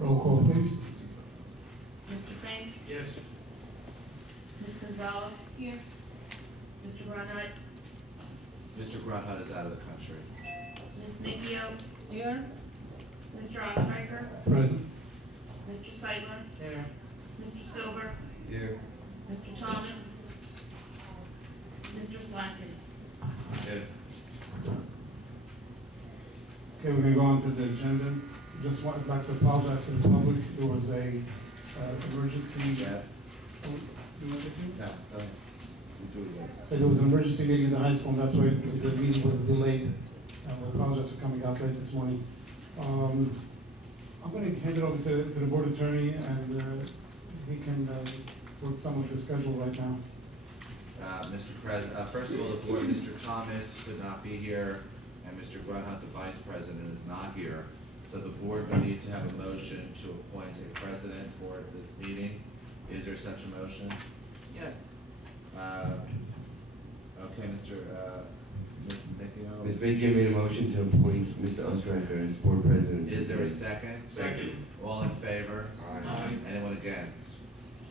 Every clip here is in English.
Roll call, please. Mr. Fink? Yes. Ms. Gonzalez? Here. Mr. Grunhut? Mr. Grunhut is out of the country. Ms. Miggio? Here. Mr. Ostreicher? Present. Mr. Seidler? Here. Mr. Silver? Here. Mr. Thomas? Mr. Slacken? Here. Okay, we're going to go on to the agenda. I'd like to apologize to the public. There was a emergency. Yeah. Oh, you want to do? No, go ahead. We do it later. There was an emergency meeting in the high school, and that's why the meeting was delayed. We apologize for coming out late this morning. I'm going to hand it over to the board attorney, and he can work some of the schedule right now. Mr. President, first of all, the board, Mr. Thomas could not be here, and Mr. Grunhut, the vice president, is not here. So the board will need to have a motion to appoint a president for this meeting. Is there such a motion? Yes. Okay, Ms. Miggio. Ms. Miggio made a motion to appoint Mr. Ostreicher as board president. Is there a second? Second. All in favor? Aye. Anyone against?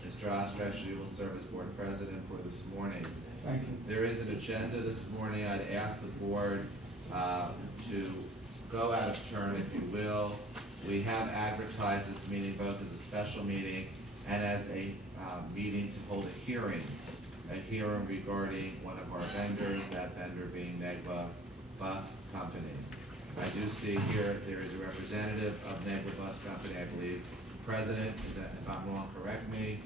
Mr. Ostreicher, you will serve as board president for this morning. Thank you. There is an agenda this morning. I'd ask the board to go out of turn, if you will. We have advertised this meeting both as a special meeting and as a meeting to hold a hearing regarding one of our vendors, that vendor being Negba Bus Company. I do see here there is a representative of Negba Bus Company, I believe. The president, if I'm wrong, correct me,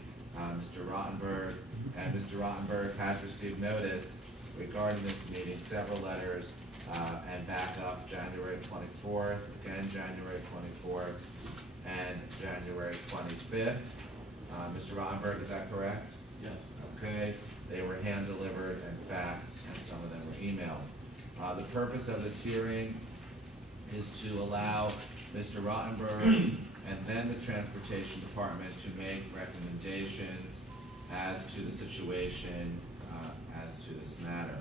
Mr. Rottenberg. And Mr. Rottenberg has received notice regarding this meeting, several letters, and backup January 24th, again January 24th, and January 25th. Mr. Rottenberg, is that correct? Yes. Okay, they were hand-delivered and faxed, and some of them were emailed. The purpose of this hearing is to allow Mr. Rottenberg and then the Transportation Department to make recommendations as to the situation, as to this matter.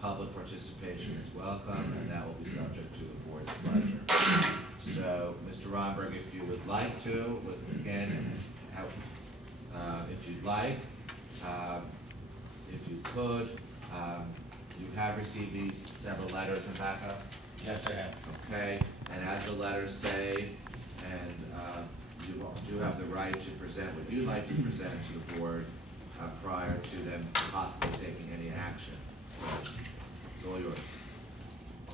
Public participation is welcome, and that will be subject to the board's pleasure. So, Mr. Rottenberg, if you would like to, again, if you'd like, if you could, you have received these several letters in backup? Yes, I have. Okay, and as the letters say, and you do have the right to present what you'd like to present to the board prior to them possibly taking any action. So, it's all yours.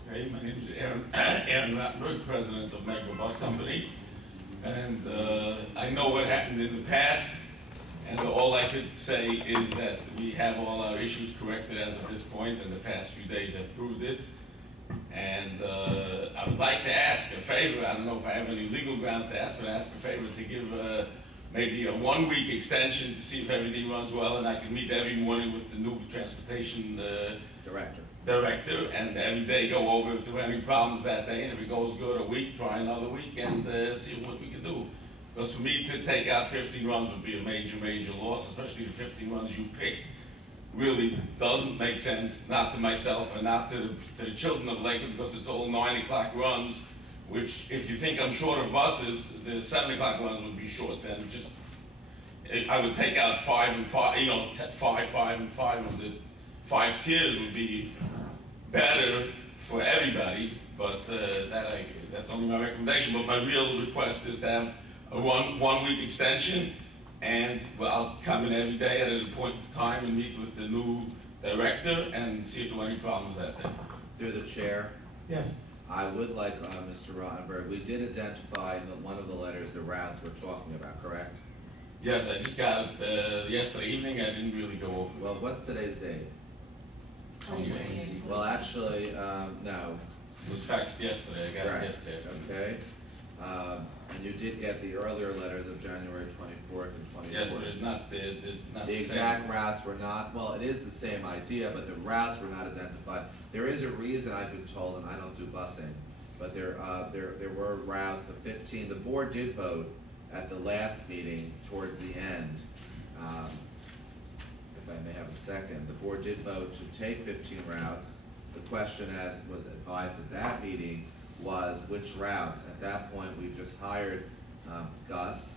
Okay, my name is Aaron Rottenberg, president of Negba Bus Company, and I know what happened in the past, and all I could say is that we have all our issues corrected as of this point, and the past few days have proved it. And I would like to ask a favor. I don't know if I have any legal grounds to ask, but ask a favor to give maybe a 1-week extension to see if everything runs well, and I can meet every morning with the new transportation director, and every day go over if there are any problems that day, and if it goes good, a week, try another week, and see what we can do. Because for me to take out 15 runs would be a major, major loss, especially the 15 runs you picked. Really doesn't make sense, not to myself and not to the children of Lakewood, because it's all 9 o'clock runs, which if you think I'm short of buses, the 7 o'clock runs would be short. Then just, I would take out 5 and 5, you know, 5 and 5, and the 5 tiers would be better for everybody, but that's only my recommendation. But my real request is to have a one week extension. And well, I'll come in every day at an appointed time and meet with the new director and see if there are any problems that day. Through the chair, Yes. I would like, Mr. Rottenberg, we did identify in one of the letters the routes we're talking about, correct? Yes, I just got it yesterday evening. I didn't really go over it. Well, what's today's date? 28. Well, actually, no. It was faxed yesterday. I got it yesterday. Okay. And you did get the earlier letters of January 24th and 24th. Yes, but it's not the exact routes were not, well, it is the same idea, but the routes were not identified. There is a reason I've been told, and I don't do busing, but there were routes, the 15, the board did vote at the last meeting towards the end. If I may have a second, the board did vote to take 15 routes. The question, as was advised at that meeting, was which routes. At that point, we just hired Gus,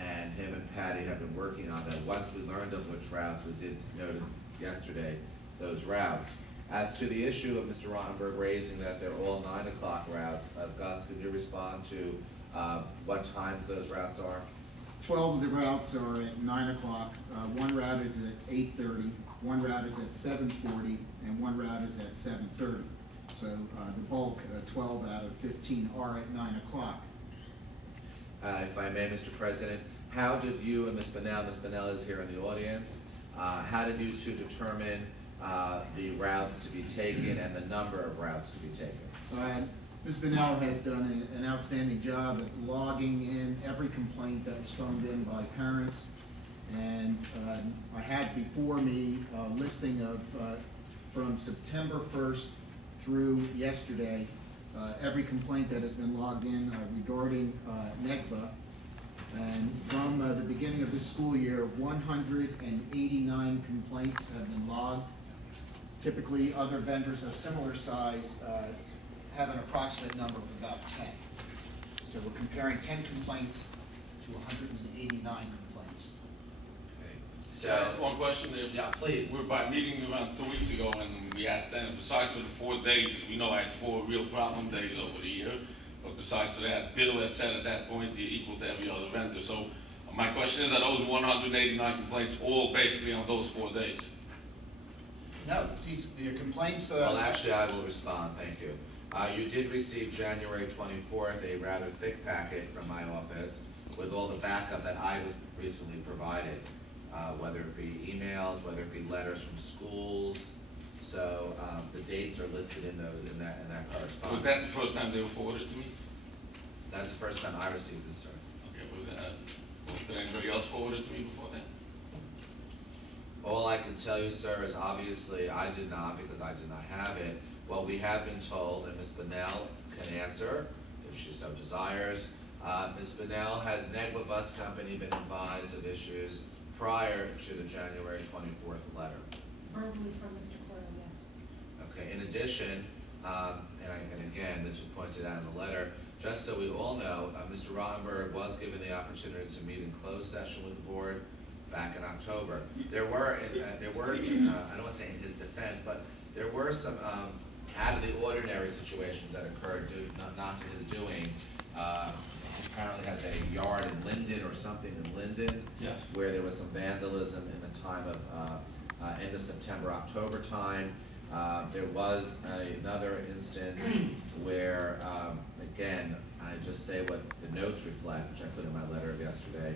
and him and Patty have been working on that. Once we learned of which routes, we did notice yesterday those routes. As to the issue of Mr. Rottenberg raising that they're all 9 o'clock routes, Gus, could you respond to what times those routes are? 12 of the routes are at 9 o'clock. One route is at 8:30, one route is at 7:40, and one route is at 7:30. So the bulk, 12 out of 15, are at 9 o'clock. If I may, Mr. President, how did you and Ms. Bunnell is here in the audience, how did you two determine the routes to be taken and the number of routes to be taken? Ms. Bunnell has done an outstanding job at logging in every complaint that was phoned in by parents. And I had before me a listing of, from September 1st through yesterday, every complaint that has been logged in regarding Negba. And from the beginning of this school year, 189 complaints have been logged. Typically, other vendors of similar size have an approximate number of about 10. So we're comparing 10 complaints to 189 complaints. Okay. Can I ask one question? Yeah, please. We were by meeting around 2 weeks ago, and we asked them, besides for the 4 days, we know I had 4 real problem days over the year, but besides for that, Bill had said at that point you're equal to every other vendor. So my question is, are those 189 complaints all basically on those 4 days? No, the complaints. Well, actually, I will respond, thank you. You did receive January 24th a rather thick packet from my office with all the backup that I was recently provided, whether it be emails, whether it be letters from schools. So the dates are listed in that correspondence. Was that the first time they were forwarded to me? That's the first time I received it, sir. Okay, was that, did anybody else forward it to me before that? All I can tell you, sir, is obviously I did not, because I did not have it. What we have been told, and Ms. Bunnell can answer if she so desires, Ms. Bunnell, has Negba Bus Company been advised of issues prior to the January 24th letter? Verbally from Mr. Coyle, yes. Okay, in addition, and again, this was pointed out in the letter, just so we all know, Mr. Rottenberg was given the opportunity to meet in closed session with the board back in October. There were, I don't want to say in his defense, but there were some out of the ordinary situations that occurred due not to his doing. He apparently has a yard in Linden or something in Linden, Yes. where there was some vandalism in the time of end of September, October time. There was another instance where, again, I just say what the notes reflect, which I put in my letter of yesterday.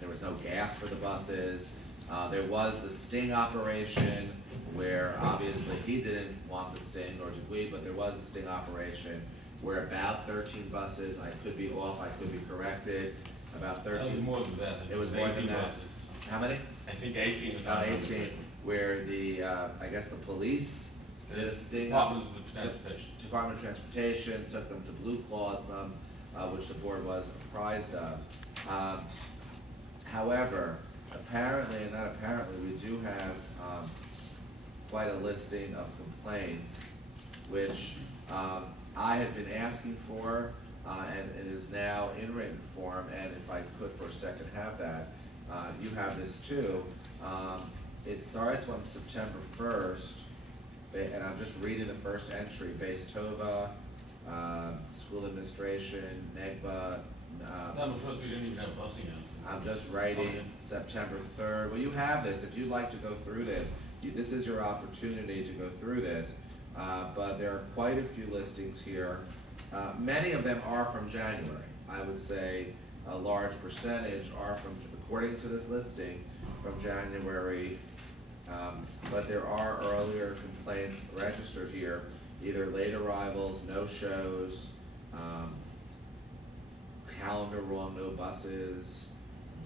There was no gas for the buses. There was the sting operation where obviously he didn't want the sting, nor did we, but there was a sting operation where about 13 buses, I could be off, I could be corrected, about 13. That was more than that. It was more than that. Buses. How many? I think 18. About 18, where the, I guess the police did a sting. Department of Transportation. Department of Transportation took them to Blue Claw, some, which the board was apprised of. However, apparently, and not apparently, we do have quite a listing of complaints, which I have been asking for, and it is now in written form, and if I could for a second have that, you have this too. It starts on September 1st, and I'm just reading the first entry, Base Tova, School Administration, Negba. No, the first we didn't even have busing yet. I'm just writing Okay. September 3rd. Well, you have this. If you'd like to go through this, this is your opportunity to go through this. But there are quite a few listings here. Many of them are from January. I would say a large percentage are from, according to this listing, from January. But there are earlier complaints registered here, either late arrivals, no shows, calendar wrong, no buses,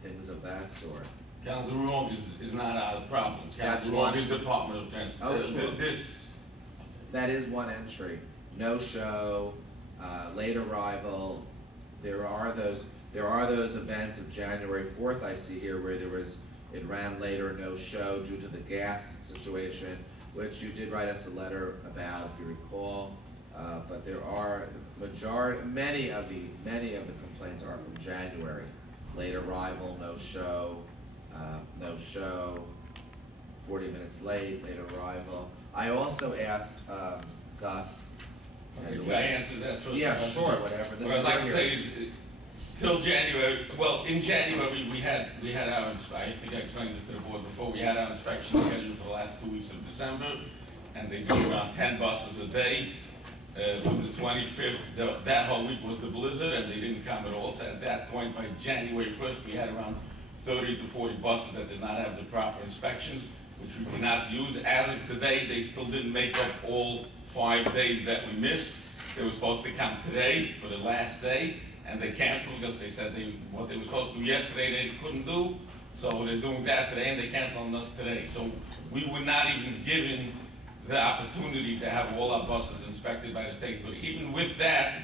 things of that sort. Calendar wrong is not our problem. That's Calendar wrong one. is Department of Transportation. Oh, sure. This. That is one entry. No show, late arrival. There are those events of January 4th I see here where it ran later, no show due to the gas situation, which you did write us a letter about, if you recall. but there are many of the complaints are from January. Late arrival, no show, 40 minutes late arrival. I also asked Gus. Okay, can I answer that first? Yeah, sure, whatever. What I'd like to say is, till January, well, in January, we had our, I think I explained this to the board before, we had our inspection scheduled for the last 2 weeks of December, and they do around 10 buses a day. From the 25th, that whole week was the blizzard, and they didn't come at all. So at that point, by January 1st, we had around 30 to 40 buses that did not have the proper inspections, which we could not use. As of today, they still didn't make up all 5 days that we missed. They were supposed to come today for the last day, and they canceled because they said what they were supposed to do yesterday they couldn't do. So they're doing that today, and they canceled on us today. So we were not even given the opportunity to have all our buses inspected by the state. But even with that,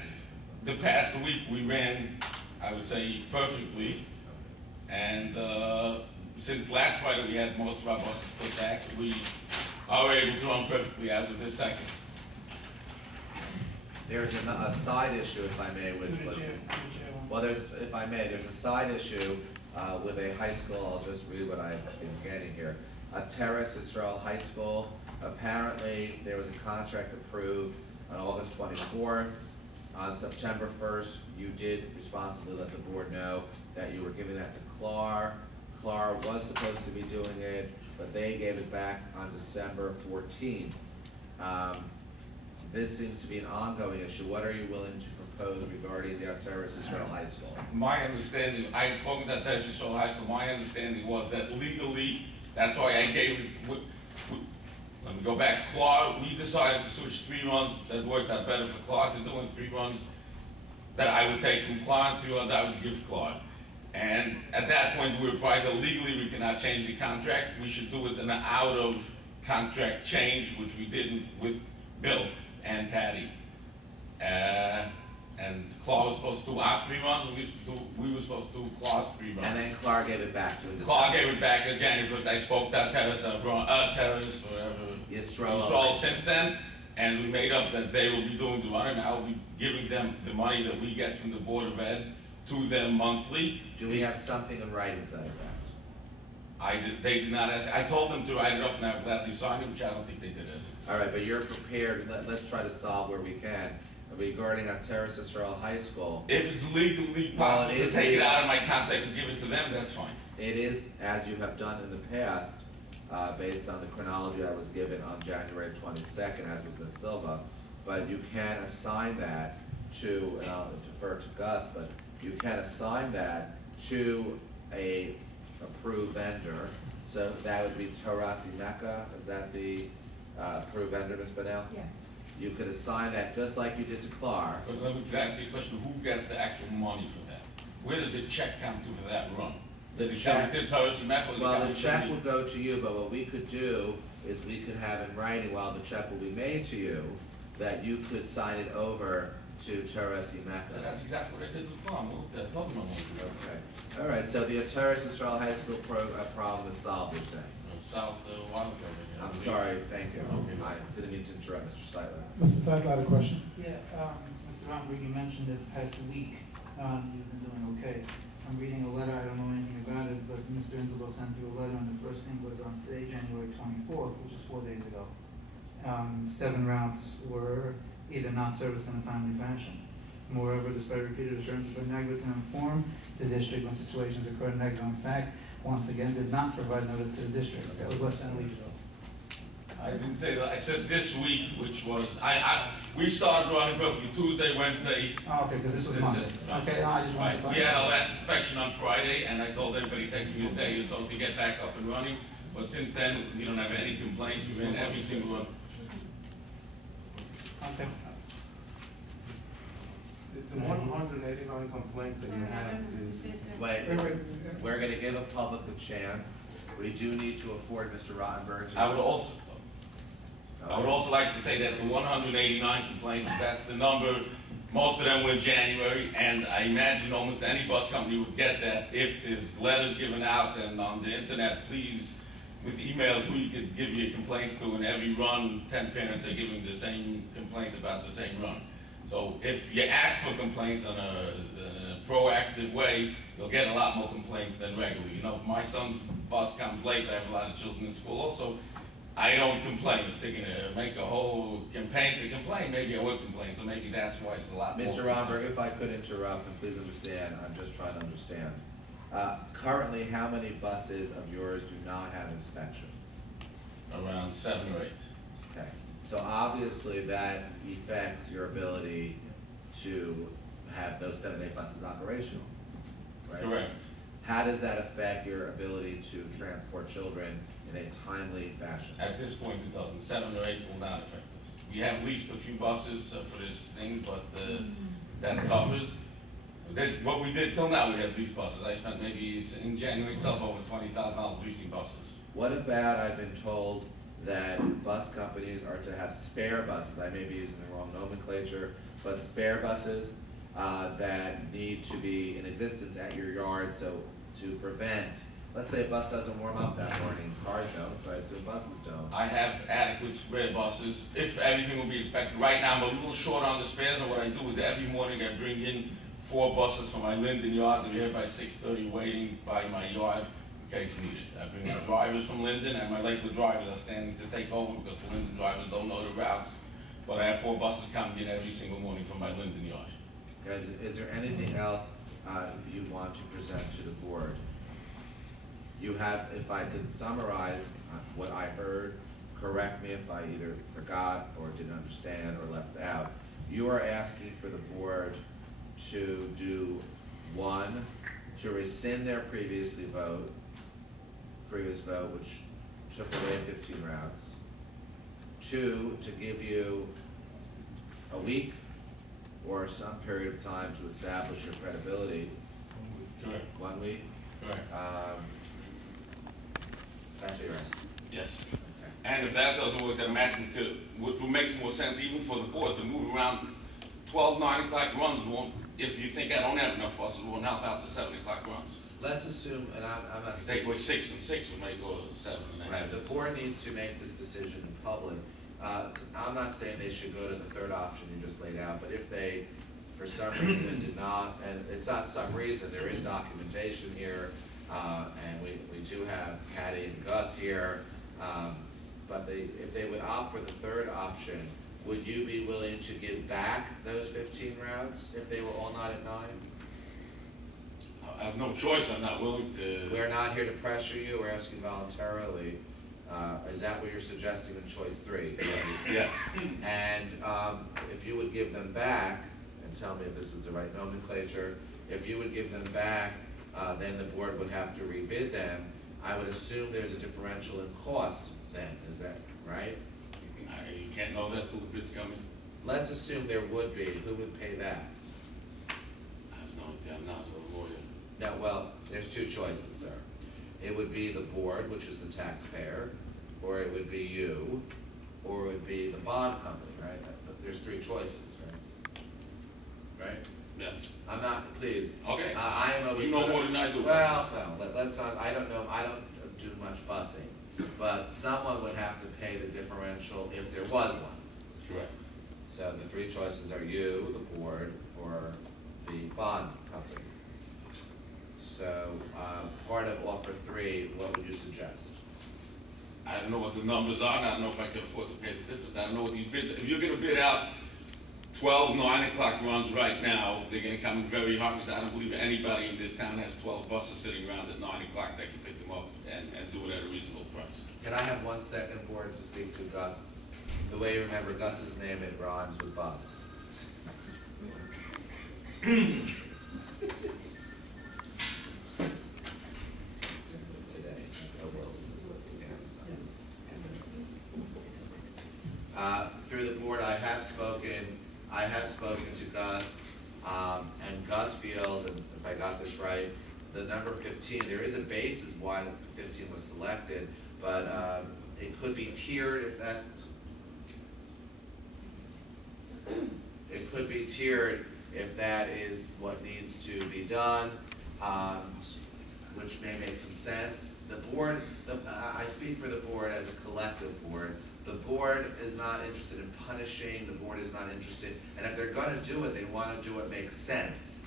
the past week we ran, I would say, perfectly. And since last Friday we had most of our buses put back, we are able to run perfectly as of this second. There's a side issue, if I may, which was, well, there's a side issue with a high school. I'll just read what I've been getting here. A Terrace Israel High School. Apparently, there was a contract approved on August 24th. On September 1st, you did responsibly let the board know that you were giving that to CLAR. CLAR was supposed to be doing it, but they gave it back on December 14th. This seems to be an ongoing issue. What are you willing to propose regarding the Terrace Israel High School? My understanding, I had spoken to Terrace Israel High School, my understanding was that legally, that's why I gave it, let me go back. CLAR, we decided to switch 3 runs that worked out better for CLAR to do, and 3 runs that I would take from CLAR, and 3 runs I would give CLAR. And at that point, we were advised that legally we cannot change the contract. We should do it in an out-of-contract change, which we did with Bill and Patty. And CLAR was supposed to do our 3 runs, and we were supposed to do CLAR's 3 runs. And then CLAR gave it back to us. CLAR gave it back on January 1st. I spoke to Terrace, whatever. Yisrael since then, and we made up that they will be doing the run, and I will be giving them the money that we get from the Board of Ed to them monthly. Do we have something in writing to that effect? They did not ask. I told them to write it up, and I gladly signed it, which I don't think they did. All right, but you're prepared. Let's try to solve where we can. Regarding Terrace Israel High School. If it's legally possible to take it out of my contract and give it to them, that's fine. It is, as you have done in the past, based on the chronology I was given on January 22nd, as with Ms. Silva, but you can assign that to, and I'll defer to Gus, but you can assign that to a approved vendor. So that would be Tarasi Mecca. Is that the approved vendor, Ms. Bennell? Yes. You could assign that just like you did to CLAR. But let me ask you a question, who gets the actual money for that? Where does the check come to for that run? The Does it check, come to Tarasi Mecca, or does it well, come the to check me? will go to you, but what we could do is we could have in writing while the check will be made to you, that you could sign it over to Tarasi So Mecca. that's exactly what I did with CLAR. I told them I wanted to do that. Okay, all right, so the Terrace Israel High School problem is solved, you're saying? South Watertown. I'm sorry, thank you. Okay. I didn't mean to interrupt, Mr. Seidler. Mr. Seidler had a question. Yeah, Mr. Romberg, you mentioned that the past week, you've been doing okay. I'm reading a letter, I don't know anything about it, but Mr. Inzelbo sent you a letter, and the first thing was on today, January 24th, which is 4 days ago. 7 routes were either not serviced in a timely fashion. Moreover, despite repeated assurances by Negba to inform the district when situations occurred, Negba, in fact, once again, did not provide notice to the district. That was less than a week ago. I didn't say that. I said this week, which was, we started running perfectly Tuesday, Wednesday. Oh, okay, because this was Monday. Okay, no, I just wanted to We had our last inspection on Friday, and I told everybody it takes me a day or so to get back up and running. But since then, we don't have any complaints. We've been every single one. Okay. The 189 complaints that you have is... Wait, we're gonna give a public a chance. We do need to afford Mr. Rottenberg. I would also like to say that the 189 complaints, that's the number, most of them were in January, and I imagine almost any bus company would get that. If there's letters given out and on the internet, please with emails who you could give your complaints to, and every run, 10 parents are giving the same complaint about the same run. So if you ask for complaints in a proactive way, you'll get a lot more complaints than regularly. You know, if my son's bus comes late, I have a lot of children in school also, I don't complain. If they're gonna make a whole campaign to complain, maybe I would complain, so maybe that's why there's a lot more. Mr. Romberg, if I could interrupt, and please understand, I'm just trying to understand. Currently, how many buses of yours do not have inspections? Around 7 or 8. Okay, so obviously that affects your ability to have those 7 8 buses operational, right? Correct. How does that affect your ability to transport children in a timely fashion? At this point, it doesn't. 7 or 8 will not affect us. We have leased a few buses for this thing, but that covers. What we did till now, we had leased buses. I spent maybe in January itself over $20,000 leasing buses. What about, I've been told that bus companies are to have spare buses, I may be using the wrong nomenclature, but spare buses that need to be in existence at your yard, so to prevent, let's say a bus doesn't warm up that morning, cars don't, so I assume buses don't. I have adequate spare buses, if everything will be inspected. Right now, I'm a little short on the spares, and what I do is every morning I bring in 4 buses from my Linden yard. They're here by 6:30 waiting by my yard in case needed. I bring the drivers from Linden, and my Lakewood drivers are standing to take over because the Linden drivers don't know the routes. But I have 4 buses coming in every single morning from my Linden yard. Guys, is there anything else you want to present to the board? You have, if I could summarize what I heard, correct me if I either forgot or didn't understand or left out. You are asking for the board to do 1, to rescind their previous vote, which took away 15 routes. 2, to give you a week or some period of time to establish your credibility. Correct. 1 week? Correct. That's what you're asking? Yes. Okay. And if that doesn't work, then I'm asking to, what makes more sense even for the board, to move around 12, 9 o'clock runs won't, if you think I don't have enough buses, won't help out the 7 o'clock runs. Let's assume, and I'm not Take away 6 and 6 would make go 7 and a half. the board needs to make this decision in public. I'm not saying they should go to the 3rd option you just laid out, but if they, for some reason, did not, and it's not some reason, there is documentation here, and we do have Patty and Gus here, but if they would opt for the 3rd option, would you be willing to give back those 15 routes if they were all not at 9? I have no choice, I'm not willing to. We're not here to pressure you, we're asking voluntarily. Is that what you're suggesting in choice 3? Yes. And if you would give them back, and tell me if this is the right nomenclature, if you would give them back, then the board would have to rebid them. I would assume there's a differential in cost then, is that right? You can't know that till the bid's coming. Let's assume there would be. Who would pay that? I have no idea, I'm not a lawyer. No, well, there's 2 choices, sir. It would be the board, which is the taxpayer, or it would be you, or it would be the bond company, right? There's 3 choices, right? Right? Yes. I'm not, please. Okay. I am a. You know more than I do. Well, let's not, I don't know, I don't do much busing, but someone would have to pay the differential if there was one. Correct. So the 3 choices are you, the board, or the bond company. So, part of offer 3, what would you suggest? I don't know what the numbers are, and I don't know if I can afford to pay the difference. I don't know what these bids, if you're gonna bid out 12 9 o'clock runs right now, they're gonna come in very hard, because I don't believe anybody in this town has 12 buses sitting around at 9 o'clock that can pick them up and do it at a reasonable price. Can I have 1 second, board, to speak to Gus? The way you remember Gus's name, it rhymes with bus. Through the board, I have spoken to Gus, and Gus feels, and if I got this right, the number 15, there is a basis why 15 was selected, but it could be tiered if that's, it could be tiered if that is what needs to be done. which may make some sense. The board, I speak for the board as a collective board. The board is not interested in punishing, the board is not interested, and if they're gonna do it, they wanna do what makes sense.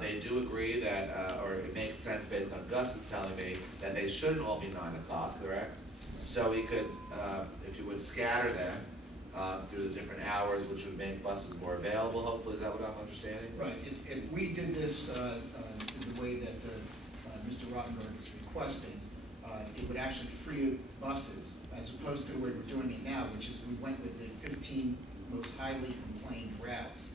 They do agree that, or it makes sense based on Gus's telling me, that they shouldn't all be 9 o'clock, correct? So we could, if you would scatter them through the different hours, which would make buses more available, hopefully, is that what I'm understanding? Right, if we did this in the way that Mr. Rottenberg is requesting, it would actually free buses, as opposed to the way we're doing it now, which is we went with the 15 most highly complained routes,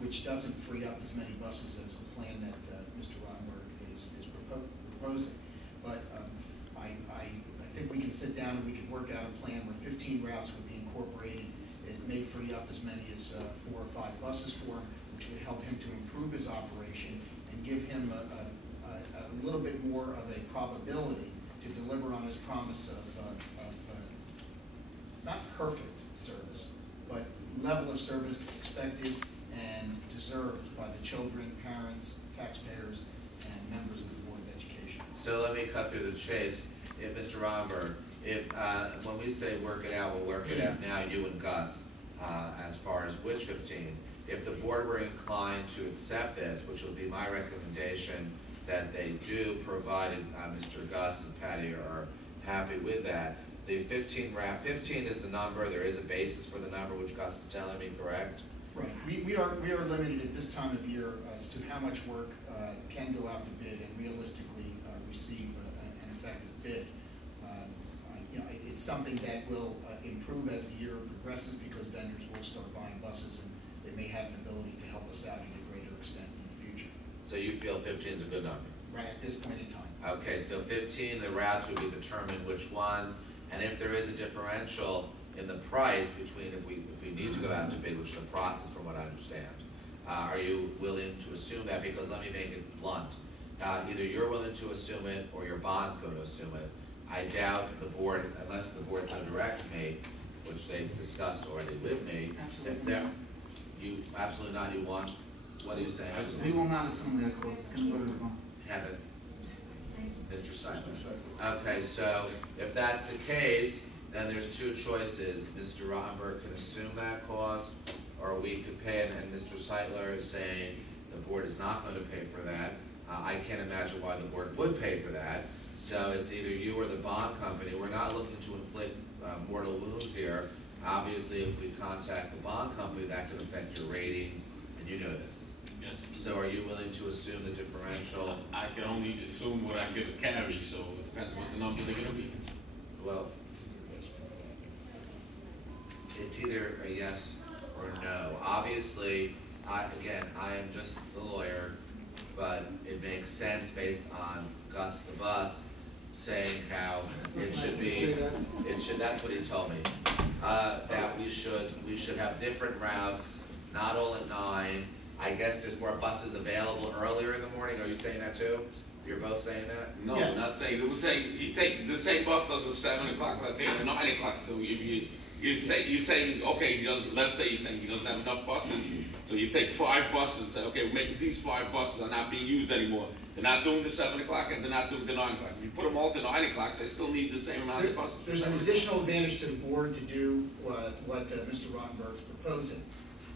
which doesn't free up as many buses as the plan that Mr. Rottenberg is proposing. But I think we can sit down and we can work out a plan where 15 routes would be incorporated. It may free up as many as 4 or 5 buses for him, which would help him to improve his operation and give him a little bit more of a probability to deliver on his promise of not perfect service, but level of service expected and deserved by the children, parents, taxpayers, and members of the Board of Education. So let me cut through the chase. If Mr. Romberg, if when we say work it out, we'll work it out now, you and Gus, as far as which 15. If the board were inclined to accept this, which would be my recommendation, that they do, provided Mr. Gus and Patty are happy with that. The 15 is the number. There is a basis for the number, which Gus is telling me, correct? Right. We are limited at this time of year as to how much work can go out to bid and realistically receive an effective bid. It's something that will improve as the year progresses because vendors will start buying buses and they may have an ability to help us out in a greater extent in the future. So you feel 15 is a good number? Right at this point in time. Okay, so 15, the routes would be determined which ones, and if there is a differential in the price between if we need to go out to bid, which is the process from what I understand, are you willing to assume that? Because let me make it blunt. Either you're willing to assume it or your bond's going to assume it. I doubt the board, unless the board so directs me, which they've discussed already with me. Absolutely. You absolutely not. You want? What are you saying? We will not assume that cost, it's going to go to the bond. Have it, Mr. Seidler. Okay, so if that's the case, then there's two choices. Mr. Rottenberg can assume that cost, or we could pay it, and Mr. Seidler is saying the board is not going to pay for that. I can't imagine why the board would pay for that. So it's either you or the bond company. We're not looking to inflict mortal wounds here. Obviously, if we contact the bond company, that could affect your ratings, and you know this. Yes. So are you willing to assume the differential? I can only assume what I get to carry, so it depends what the numbers are gonna be. Well, it's either a yes or no. Obviously, I am just the lawyer, but it makes sense based on Gus the Bus saying how it should be, that's what he told me. That we should have different routes, not all at 9. I guess there's more buses available earlier in the morning. Are you saying that too? You're both saying that? No, Yeah. not saying, it was saying, you take, the same bus does at 7 o'clock, let's say at 9 o'clock, so if you're saying, okay, he doesn't, let's say you're saying he doesn't have enough buses, so you take 5 buses and say, okay, maybe these 5 buses are not being used anymore. They're not doing the 7 o'clock and they're not doing the 9 o'clock. If you put them all to 9 o'clock, so they still need the same amount of buses. There's an additional advantage to the board to do what Mr. Rottenberg's proposing.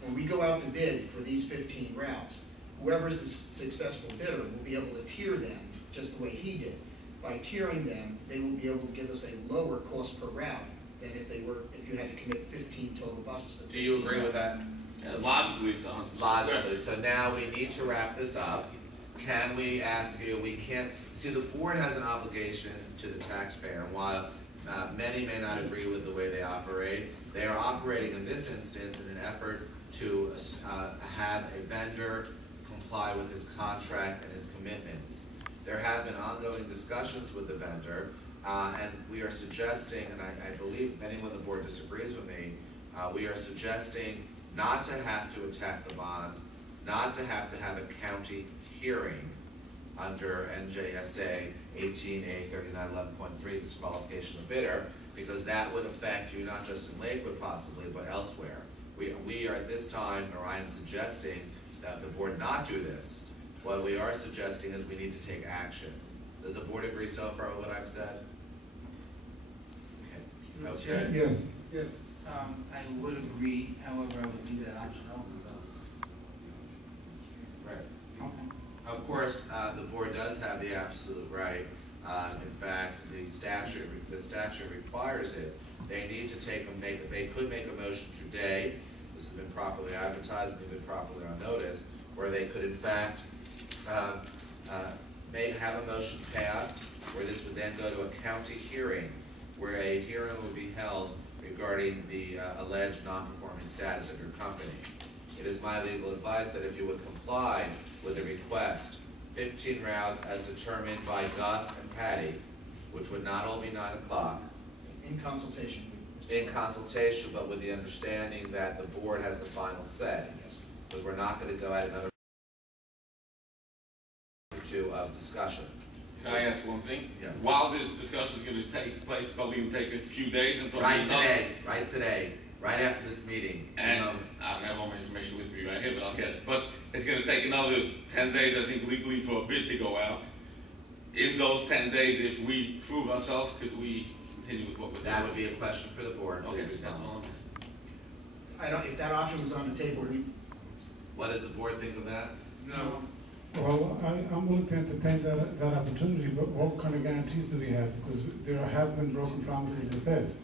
When we go out to bid for these 15 routes, whoever's the successful bidder will be able to tier them just the way he did. By tiering them, they will be able to give us a lower cost per route than if you had to commit 15 total buses. Do you agree with that? Logically, it's on. Logically. So now we need to wrap this up. Can we ask you, we can't, see, the board has an obligation to the taxpayer, and while many may not agree with the way they operate, they are operating in this instance in an effort to have a vendor comply with his contract and his commitments. There have been ongoing discussions with the vendor, and we are suggesting, and I believe if anyone on the board disagrees with me, we are suggesting not to have to attack the bond, not to have a county hearing under NJSA 18A 3911.3, disqualification of bidder, because that would affect you not just in Lakewood possibly, but elsewhere. We are at this time, or I am suggesting that the board not do this, What we are suggesting is we need to take action. Does the board agree so far with what I've said? Okay. Okay. Yes. Yes. I would agree, however, I would leave that option open though. Right. Okay. Of course, the board does have the absolute right. In fact, the statute requires it. They need to they could make a motion today. This has been properly advertised and been properly on notice, where they could in fact have a motion passed, where this would then go to a county hearing, where a hearing would be held regarding the alleged non-performing status of your company. It is my legal advice that if you would comply with the request, 15 routes as determined by Gus and Patty, which would not all be 9 o'clock. In consultation with In consultation, but with the understanding that the board has the final say. Because we're not going to go at another two of discussion. Can I ask one thing? Yeah. While this discussion is going to take place, probably going to take a few days and probably Right today, right after this meeting. And I don't have all my information with me right here, but I'll get it. But it's going to take another 10 days, I think, legally for a bid to go out. In those 10 days, if we prove ourselves, could we continue with what we're doing? That would be a question for the board. Okay, Please that's respond. all I'm asking. if that option was on the table, What does the board think of that? No. Well, I'm willing to entertain that opportunity, but what kind of guarantees do we have? Because there have been broken promises in the past.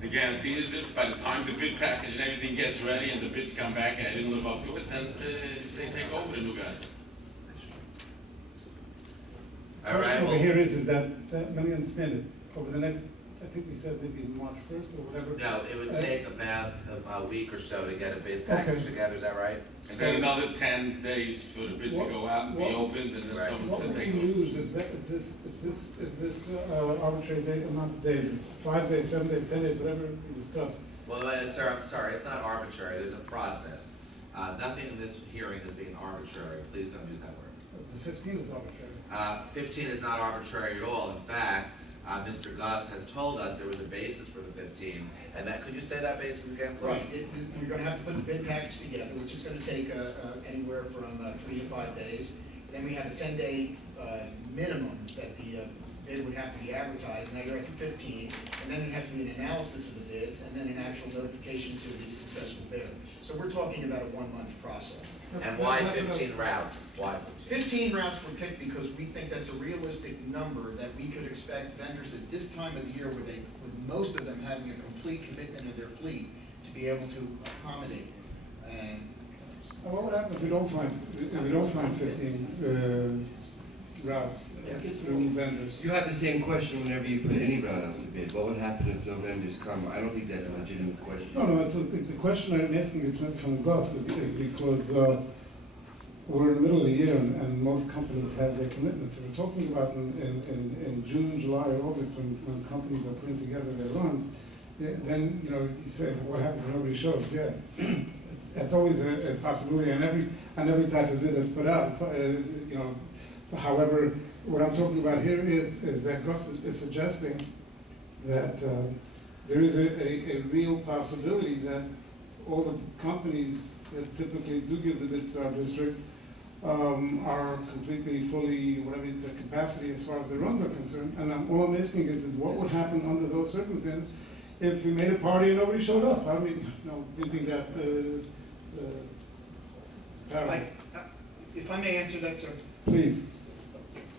The guarantee is if by the time the bid package and everything gets ready and the bids come back and I didn't live up to it, then they take over the new guys. The question over here is that, let me understand it, over the next, I think we said maybe March 1st or whatever. No, it would take about a week or so to get a bid package together, is that right? And then another 10 days for the bid to go out and be opened, and then Right. someone What to would we take over. lose if this arbitrary amount of days, it's 5 days, 7 days, 10 days, whatever we discussed? Well, sir, I'm sorry, it's not arbitrary, there's a process. Nothing in this hearing is being arbitrary, please don't use that word. The 15 is arbitrary. 15 is not arbitrary at all. In fact, Mr. Gus has told us there was a basis for the 15, and that, could you say that basis again, please? right, you're gonna have to put the bid package together, which is gonna take anywhere from 3 to 5 days. Then we have a 10-day minimum that the bid would have to be advertised. Now you're at the 15, and then there has to be an analysis of the bids, and then an actual notification to the successful bidder. So we're talking about a 1-month process. And why 15 routes? Why 15? 15 routes were picked because we think that's a realistic number that we could expect vendors at this time of the year, with most of them having a complete commitment of their fleet, to be able to accommodate. And What would happen if we don't find 15 routes through vendors? You have the same question whenever you put any route out to bid. What would happen if no vendors come? I don't think that's a legitimate question. No, the question I'm asking is from Gus is because we're in the middle of the year and most companies have their commitments. So we're talking about in June, July, or August when companies are putting together their runs. Then you say, what happens if nobody shows? Yeah, that's always a possibility on every type of bid that's put out. However, what I'm talking about here is that Gus is suggesting that there is a real possibility that all the companies that typically do give the bids to our district are completely, fully, whatever their capacity as far as the runs are concerned. And all I'm asking is what would happen under those circumstances if we made a party and nobody showed up? I mean, using that parallel. if I may answer that, sir. Please.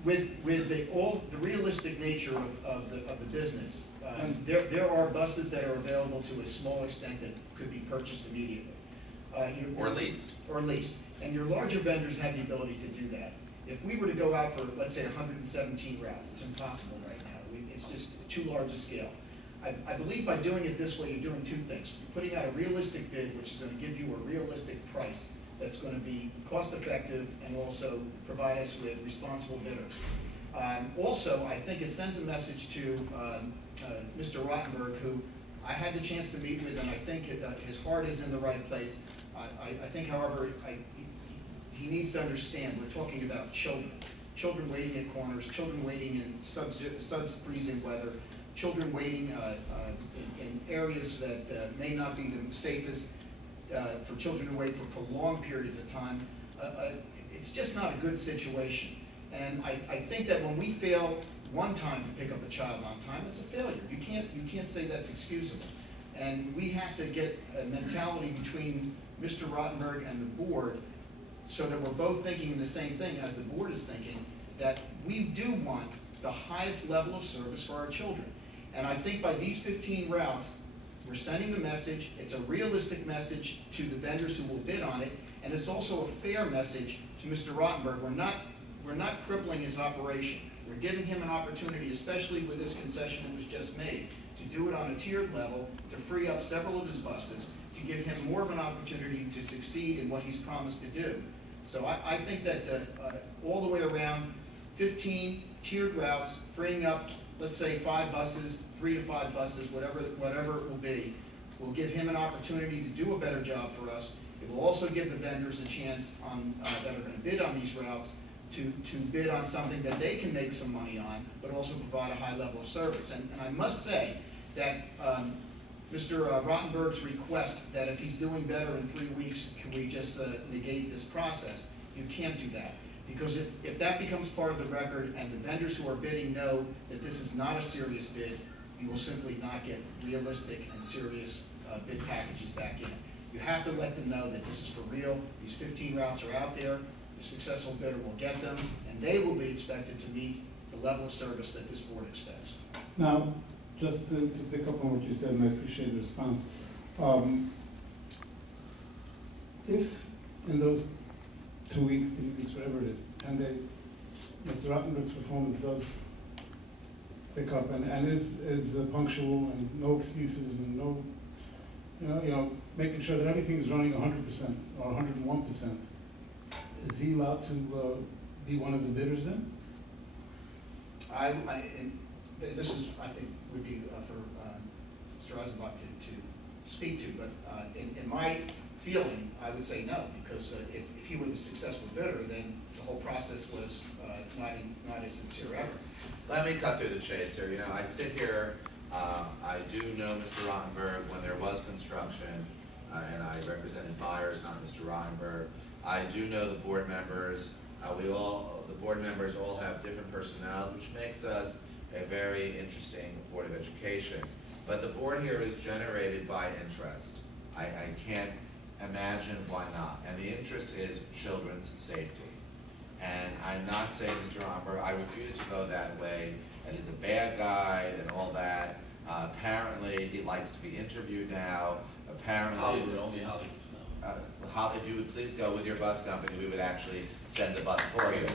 With the realistic nature of the business, there are buses that are available to a small extent that could be purchased immediately. Or leased. Or leased. And your larger vendors have the ability to do that. If we were to go out for, let's say, 117 routes, it's impossible right now. It's just too large a scale. I believe by doing it this way, you're doing two things. You're putting out a realistic bid, which is going to give you a realistic price that's going to be cost effective and also provide us with responsible bidders. Also, I think it sends a message to Mr. Rottenberg, who I had the chance to meet with, and I think his heart is in the right place. I think, however, he needs to understand we're talking about children waiting at corners, children waiting in sub-freezing weather, children waiting in areas that may not be the safest for children to wait for prolonged periods of time. it's just not a good situation. And I think that when we fail one time to pick up a child on time, it's a failure. You can't say that's excusable. And we have to get a mentality between Mr. Rottenberg and the board so that we're both thinking the same thing as the board is thinking, that we do want the highest level of service for our children. And I think by these 15 routes, we're sending the message. It's a realistic message to the vendors who will bid on it, and it's also a fair message to Mr. Rottenberg. We're not crippling his operation. We're giving him an opportunity, especially with this concession that was just made, to do it on a tiered level, to free up several of his buses, to give him more of an opportunity to succeed in what he's promised to do. So I think that all the way around, 15 tiered routes, freeing up, let's say 5 buses, 3 to 5 buses, whatever it will be, will give him an opportunity to do a better job for us. It will also give the vendors a chance that are going to bid on these routes to bid on something that they can make some money on, but also provide a high level of service. And I must say that Mr. Rottenberg's request that if he's doing better in 3 weeks, can we just negate this process? You can't do that. Because if that becomes part of the record and the vendors who are bidding know that this is not a serious bid, you will simply not get realistic and serious bid packages back in. You have to let them know that this is for real. These 15 routes are out there. The successful bidder will get them, and they will be expected to meet the level of service that this board expects. Now, just to pick up on what you said, and I appreciate the response. If in those 2 weeks, 3 weeks, whatever it is, 10 days, Mr. Rottenberg's performance does pick up and is punctual and no excuses and no, you know, making sure that everything is running 100% or 101%, is he allowed to be one of the bidders then? And this is, I think, would be for Mr. Eisenbach to speak to, but in my feeling, I would say no, because if he were the successful bidder, then the whole process was not a sincere effort. Let me cut through the chase here. You know, I sit here, I do know Mr. Rottenberg when there was construction, and I represented buyers, not Mr. Rottenberg. I do know the board members. The board members all have different personalities, which makes us a very interesting Board of Education. But the board here is generated by interest. I can't imagine why not. And the interest is children's safety. And I'm not saying, Mr. Rottenberg, I refuse to go that way, and he's a bad guy and all that. Apparently, he likes to be interviewed now. Apparently, Hollywood, only Hollywood. if you would please go with your bus company, we would actually send the bus for you.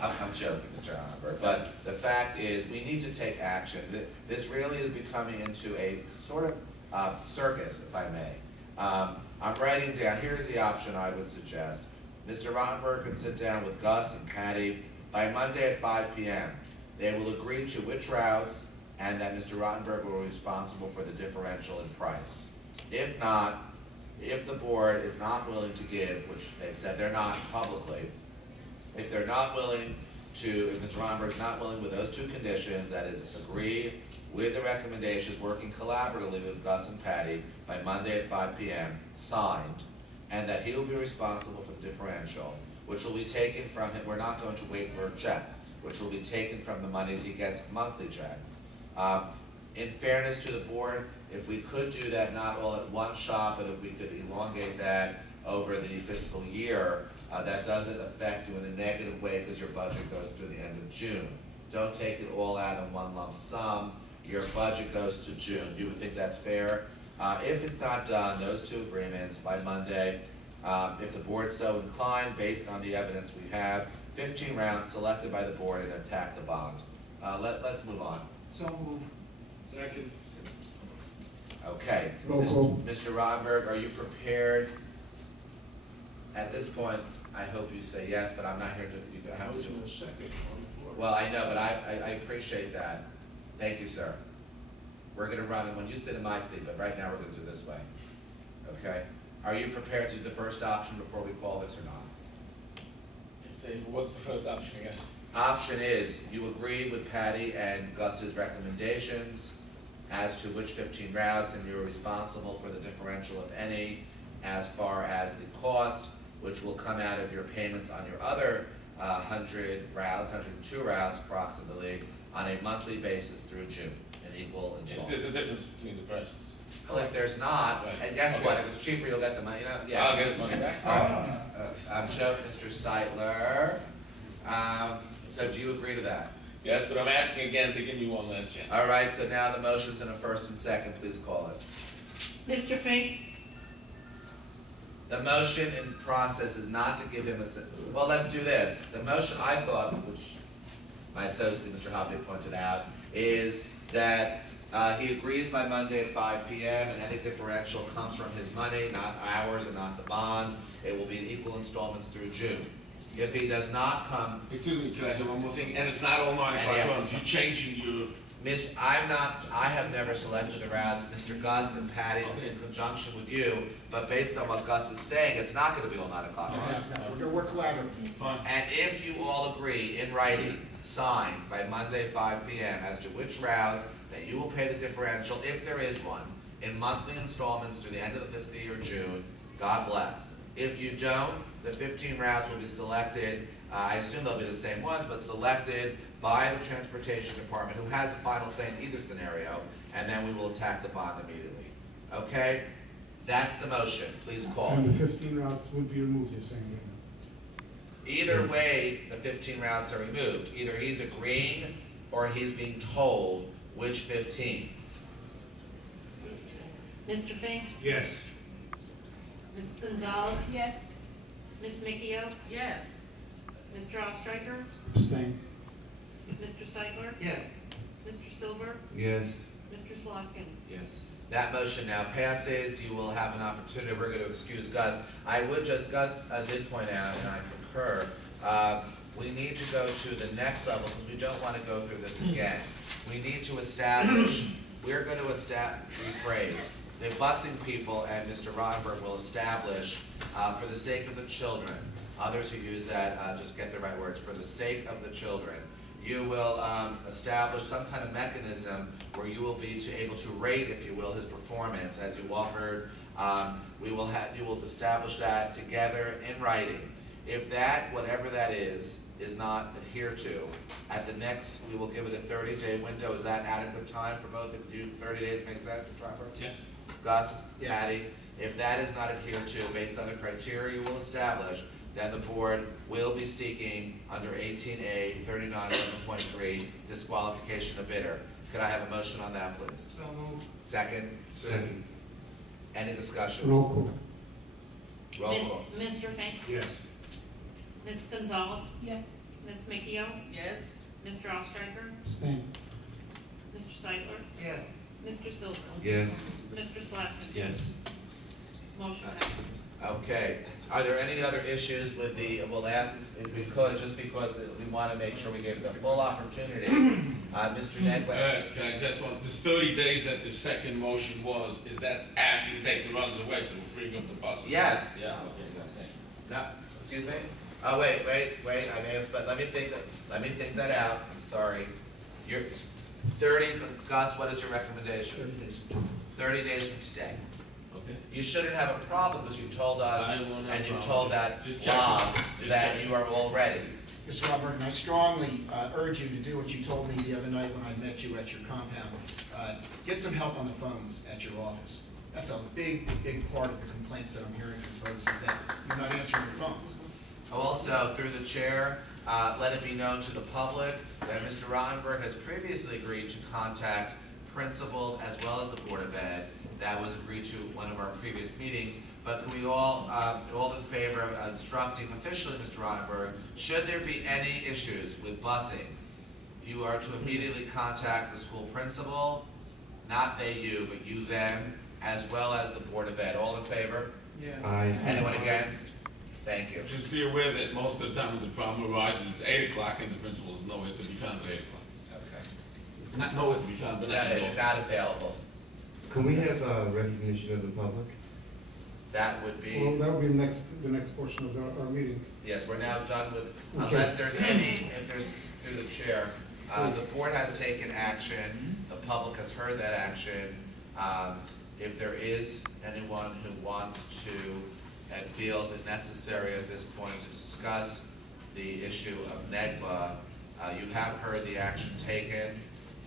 I'm joking, Mr. Rottenberg. But the fact is, we need to take action. This really is becoming into a sort of circus, if I may. I'm writing down, here's the option I would suggest. Mr. Rottenberg can sit down with Gus and Patty by Monday at 5 p.m. They will agree to which routes and that Mr. Rottenberg will be responsible for the differential in price. If not, if the board is not willing to give, which they've said they're not publicly, if they're not willing to, if Mr. Rottenberg is not willing with those 2 conditions, that is agree with the recommendations, working collaboratively with Gus and Patty by Monday at 5 p.m., signed, and that he will be responsible for the differential, which will be taken from him. We're not going to wait for a check, which will be taken from the monies he gets monthly checks. In fairness to the board, if we could do that not all at one shot, but if we could elongate that over the fiscal year, that doesn't affect you in a negative way because your budget goes through the end of June. Don't take it all out in one lump sum. Your budget goes to June. You would think that's fair? If it's not done, those 2 agreements by Monday, if the board's so inclined, based on the evidence we have, 15 rounds selected by the board and attack the bond. Let's move on. So move. Second. Okay. Roll call. Mr. Rottenberg, are you prepared? At this point, I hope you say yes, but I'm not here to, you have to. Motion is second on the floor. Well, I know, but I appreciate that. Thank you, sir. We're gonna run, and when you sit in my seat, but right now we're gonna do it this way. Okay? Are you prepared to do the first option before we call this or not? Say, what's the first option again? Option is, you agree with Patty and Gus's recommendations as to which 15 routes, and you're responsible for the differential, if any, as far as the cost, which will come out of your payments on your other 100 routes, 102 routes approximately, on a monthly basis through June in equal If installments. there's a difference between the prices. Well, if there's not, Right. and guess Okay. what, if it's cheaper, you'll get the money, you know, yeah. I'll get the money back. I'm joking, Mr. Seidler. So do you agree to that? Yes, but I'm asking again to give me one last chance. All right, so now the motion's in a first and second, please call it. Mr. Fink? The motion in process is not to give him well, let's do this. The motion, I thought, which my associate, Mr. Hoppe, pointed out, is that he agrees by Monday at 5 p.m. and any differential comes from his money, not ours and not the bond. It will be in equal installments through June. If he does not come, Excuse me, can I say one more thing? And it's not all 9 o'clock Yes. runs. You're changing your. I have never selected the routes, Mr. Gus and Patty in conjunction with you, but based on what Gus is saying, it's not gonna be all 9 o'clock. We're gonna work collaboratively. Fine. And if you all agree in writing, signed by Monday 5 p.m. as to which routes that you will pay the differential, if there is one, in monthly installments through the end of the fiscal year June, God bless. If you don't, the 15 routes will be selected, I assume they'll be the same ones, but selected by the Transportation Department, who has the final say in either scenario, and then we will attack the bond immediately. Okay? That's the motion. Please call. And the 15 routes would be removed, you're saying right now? Either way, the 15 routes are removed. Either he's agreeing or he's being told which 15. Mr. Fink? Yes. Ms. Gonzalez? Yes. Ms. Micchio? Yes. Mr. Ostriker? Abstain. Mr. Seidler? Yes. Mr. Silver? Yes. Mr. Slotkin? Yes. That motion now passes. You will have an opportunity. We're going to excuse Gus. I would just, Gus did point out, and I concur, we need to go to the next level because we don't want to go through this again. We need to establish, we're going to rephrase. The busing people and Mr. Rottenberg will establish, for the sake of the children, others who use that just get the right words, for the sake of the children, you will establish some kind of mechanism where you will be able to rate, if you will, his performance as you offered. You will establish that together in writing. If that, whatever that is not adhered to, at the next, we will give it a 30-day window. Is that adequate time for both of you? 30 days makes sense, Mr. Robert? Yes. Gus, Yes. Patty, if that is not adhered to based on the criteria you will establish, then the board will be seeking under 18A 39.3 disqualification of bidder. Could I have a motion on that, please? So moved. Second? Second. Any discussion? Roll call. Roll call. Mr. Fink? Yes. Ms. Gonzalez? Yes. Ms. Micchio? Yes. Mr. Ostriker? Abstain. Mr. Seidler? Yes. Mr. Silver? Yes. Mr. Slotkin? Yes. Motion passes. Okay. Are there any other issues with the, we'll ask if we could, just because we want to make sure we give the full opportunity. Mr. Negba? Can I just want, this 30 days that the second motion was, is that after you take the runs away, so we're freeing up the buses? Yes. Yeah, okay, thank you. No, excuse me? Oh, wait, I may have, but let me think that out. I'm sorry. You're 30, Gus, what is your recommendation? 30 days. 30 days from today. Okay. You shouldn't have a problem because you told us, I won't have and a you problem. told that Just check. blog Just that check. you are all ready. Mr. Robert, and I strongly urge you to do what you told me the other night when I met you at your compound. Get some help on the phones at your office. That's a big, big part of the complaints that I'm hearing from folks is that you're not answering your phones. Also, through the chair, let it be known to the public that Mr. Rottenberg has previously agreed to contact principals as well as the Board of Ed. That was agreed to at one of our previous meetings. But can we all in favor of instructing officially Mr. Rottenberg, should there be any issues with busing, you are to immediately contact the school principal, not they you, but you them, as well as the Board of Ed. All in favor? Yeah. Aye. Anyone against? Thank you. Just be aware that most of the time when the problem arises, it's 8 o'clock and the principal is nowhere to be found at 8 o'clock. Okay. Not nowhere to be found, but No, not in the it's office. not available. Can we have recognition of the public? That would Well, be, that'll be the next portion of our meeting. yes, we're now done with, Okay. unless there's any, if there's, through the chair, the board has taken action, the public has heard that action. if there is anyone who wants to and feels it necessary at this point to discuss the issue of Negba, you have heard the action taken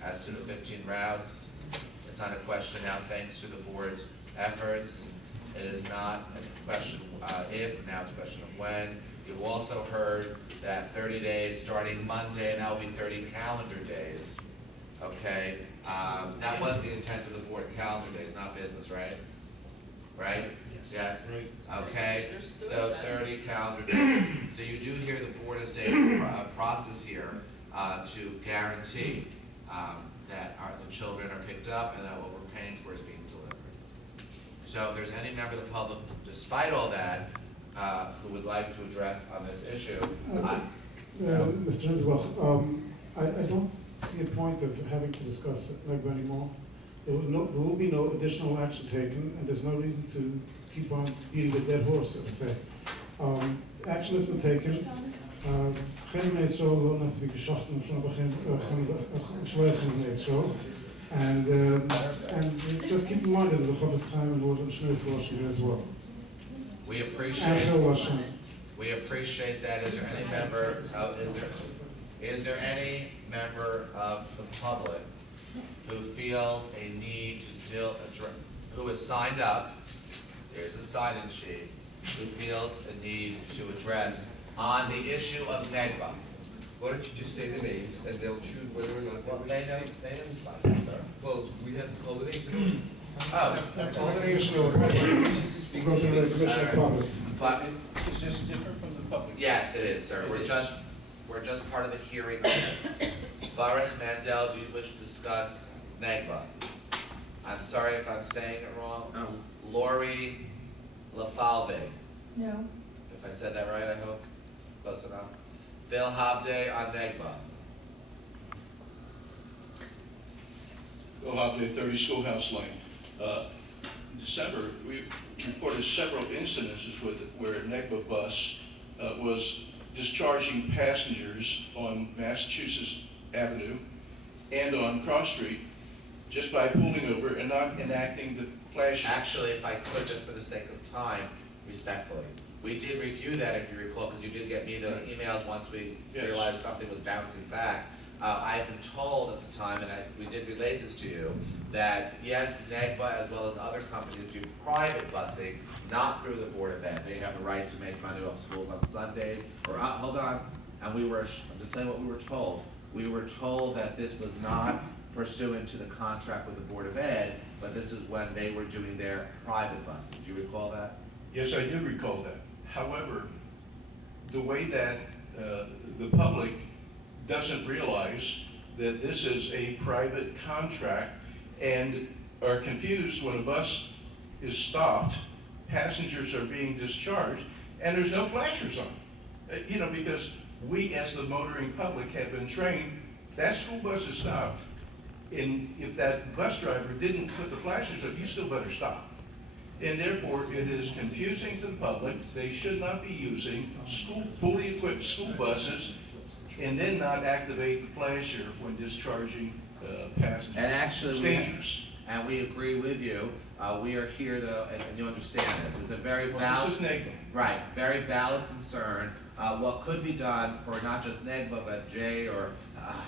as to the 15 routes. It's not a question now, thanks to the board's efforts. It is not a question if, now it's a question of when. You've also heard that 30 days starting Monday, and that will be 30 calendar days. Okay, that was the intent of the board, calendar days, not business, right? Right? Yes? Okay, so 30 calendar days. So you do hear the board has taken a process here to guarantee that the children are picked up and that what we're paying for is being delivered. So if there's any member of the public, despite all that, who would like to address on this issue, Mr. Insbach, I don't see a point of having to discuss Negba anymore. There will be no additional action taken, and there's no reason to keep on beating a dead horse, so to say. Action has been taken. Geen meestal will have to be geschacht van begin meestal. And just keep in mind that there's a Chofetz Chaim and Lord and as well. we appreciate that. Is there any member is there any member of the public who feels a need to still address, who has signed up, there's a sign-in sheet, who feels a need to address on the issue of Negba? Why don't you just say the names, and they'll choose whether or not. Well, they didn't sign up, sir. Well, we have to call the name. Oh, That's all the Commissioner. Go to the Commissioner Public. but, It's just different from the public. yes, it is, sir. We're just part of the hearing. Boris Mandel, do you wish to discuss Negba? I'm sorry if I'm saying it wrong. No. Lori LaFalve, No. if I said that right, I hope. Close enough. Bill Hobday on Negba. Bill Hobday, 30 Schoolhouse Lane. In December, we reported several incidences where a Negba bus was discharging passengers on Massachusetts Avenue and on Cross Street just by pulling over and not enacting the flashers. Actually, if I could, just for the sake of time, respectfully, we did review that, if you recall, because you did get me those emails once we realized something was bouncing back. I've been told at the time, and we did relate this to you, that yes, Negba as well as other companies do private busing, not through the Board of Ed. They have the right to make money off schools on Sundays, or hold on, and I'm just saying what we were told. We were told that this was not pursuant to the contract with the Board of Ed, but this is when they were doing their private busing. Do you recall that? Yes, I do recall that. However, the way that the public doesn't realize that this is a private contract and are confused when a bus is stopped, passengers are being discharged, and there's no flashers on. Because we as the motoring public have been trained, that school bus is stopped, and if that bus driver didn't put the flashers up, you still better stop. And therefore, it is confusing to the public. They should not be using fully equipped school buses and then not activate the flasher when discharging passengers. And actually, it's dangerous. And we agree with you. We are here, though, and you understand this. It's a very valid, this is Negba. right? Very valid concern. What could be done for not just Negba, but Jay or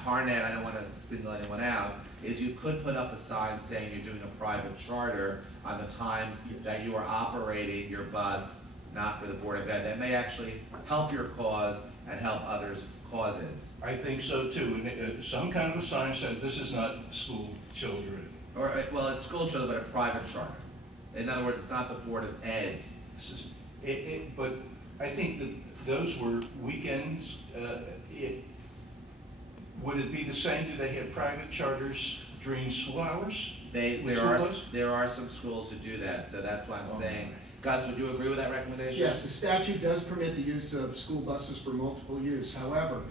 Harnett, I don't want to single anyone out, is you could put up a sign saying you're doing a private charter on the times that you are operating your bus, not for the Board of Ed. That may actually help your cause and help others' causes. I think so too. And, some kind of a sign said this is not school children. Or, well, it's school children, but a private charter. In other words, it's not the Board of Ed's. But I think that those were weekends. Would it be the same? Do they have private charters during school hours? There are some schools who do that, so that's why I'm saying. Gus, would you agree with that recommendation? Yes, the statute does permit the use of school buses for multiple use. However,